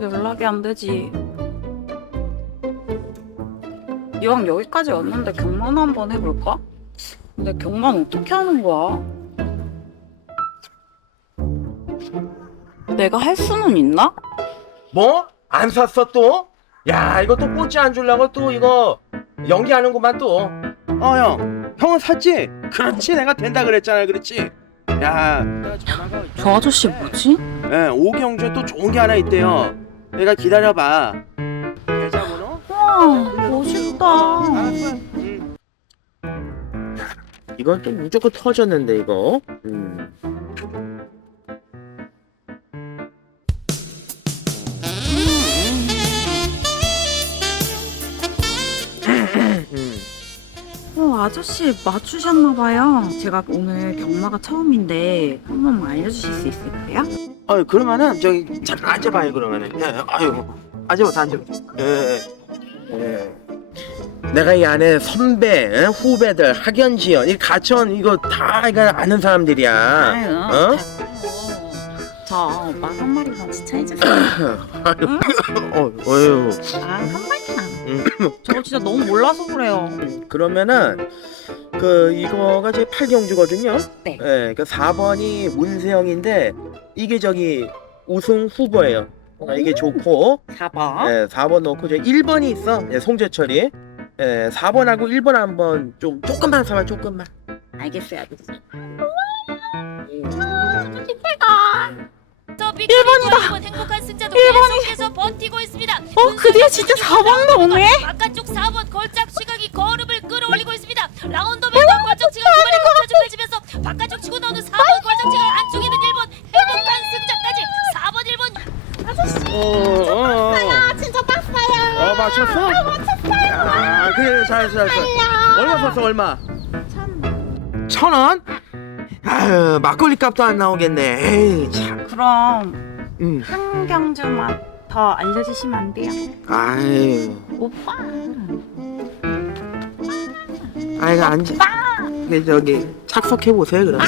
연락이 안 되지. 이왕 여기까지 왔는데 경만 한번 해볼까? 근데 경만 어떻게 하는 거야? 내가 할 수는 있나? 뭐? 안 샀어 또? 야 이거 또 뽀찌 안 주려고 또 이거 연기하는구만 또. 어 형, 형은 샀지? 그렇지 내가 된다 그랬잖아 그렇지? 야, 저 아저씨 뭐지? 예, 오경주에 또 좋은 게 하나 있대요. 내가 기다려봐. 계좌번호? 와 멋있다. 알았어. 응. 이건 또 무조건 터졌는데 이거. 음. 음. 어 아저씨 맞추셨나 봐요. 제가 오늘 경마가 처음인데 한 번만 알려주실 수 있을까요? 아유 그러면은 저기 잠깐 앉아봐요 그러면은. 예, 아유 앉아봐 앉아. 예. 예. 내가 이 안에 선배, 예, 후배들, 학연지연, 이 가천 이거 다 이거 아는 사람들이야. 아유, 어? 저말 한마디만 진짜 해주세요. 아유, 어, 어유. 아 한마디만. 음. 저 진짜 너무 몰라서 그래요. 그러면은 그 이거가 제 8경주거든요. 네. 예, 그 4번이 문세영인데 이게 저기 우승 후보예요. 아, 이게 좋고 4번. 예, 4번 넣고 저 1번이 있어. 예, 송재철이. 예, 4번하고 1번 한번 좀 조금만 사봐 조금만. 알겠어요, 아저씨. 저 비키니 행복한 승자도 계속해서 버티고 있습니다. 어, 그 뒤에 진짜 4번도 오네? 바깥쪽 4번 걸작 시각이 걸음을 끌어올리고 있습니다. 라운더맨과 걸작 시각 두 마리 걸쳐주면서 바깥쪽 치고 나오는 4번 걸작 시각 안쪽에 있는 1번 행복한 승자까지 4번 1번 어, 어, 어. 진짜 땄어요. 어, 맞췄어? 맞췄어요. 아, 그래, 잘했어, 잘했어. 얼마 썼어, 얼마? 천 원? 아유, 막걸리 값도 안 나오겠네. 에이, 참. 그럼 음. 한 경주만 더 알려주시면 안 돼요? 아유, 오빠. 아이고, 앉아. 네, 저기, 착석해 보세요, 그럼.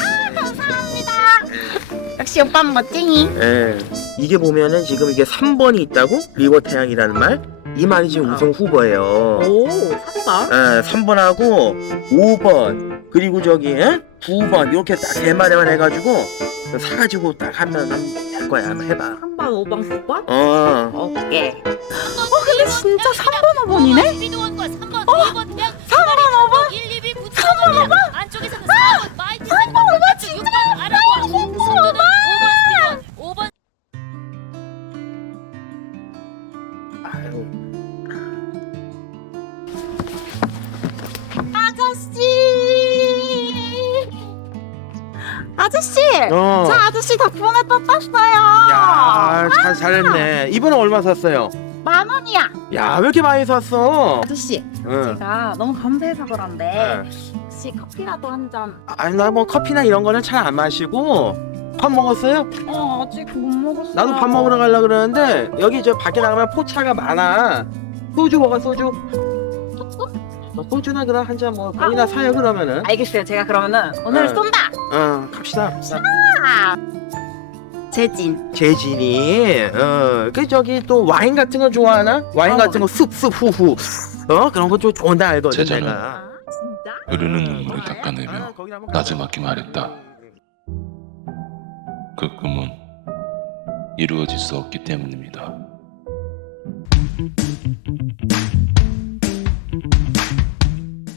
역시 오빠는 멋쟁이. 예. 이게 보면은 지금 이게 3번이 있다고? 리버 태양이라는 말? 이 말이 지금 우승 후보예요. 오, 샀다. 예, 3번하고 5번 그리고 저기 예? 9번 이렇게 딱 대마대만 해가지고 사가지고 딱 하면 될 거야 한번 해봐 3번, 5번, 9번? 어 오케이. 어 근데 진짜 3번, 5번이네? 비도원과 3번 2번 태양 3번, 5번? 아유, 아저씨! 어. 저 아저씨 덕분에 또 땄어요. 야, 잘 잘했네. 이번에 얼마 샀어요? 만 원이야. 야, 왜 이렇게 많이 샀어? 아저씨, 응. 제가 너무 감사해서 그런데 응. 혹시 커피라도 한 잔? 아니 나 뭐 커피나 이런 거는 잘 안 마시고 밥 먹었어요? 어. 나도 밥 먹으러 가려 그러는데 여기 저 밖에 나가면 포차가 많아. 소주 먹어 소주. 뭐 소주나 그럼 한잔뭐 거기나 사요 그러면은. 알겠어요. 제가 그러면은 오늘 응. 쏜다. 어 갑시다. 갑시다. 재진. 재진이 어그 저기 또 와인 같은 거 좋아하나? 와인 어. 같은 거 습습 후후 어 그런 거 좀 좋은데 알거든 제자는 내가. 아, 진짜? 흐르는 아, 눈물을 닦아내며 거기 한번 나지막히 가봐. 말했다. 그 꿈은 이루어질 수 없기 때문입니다.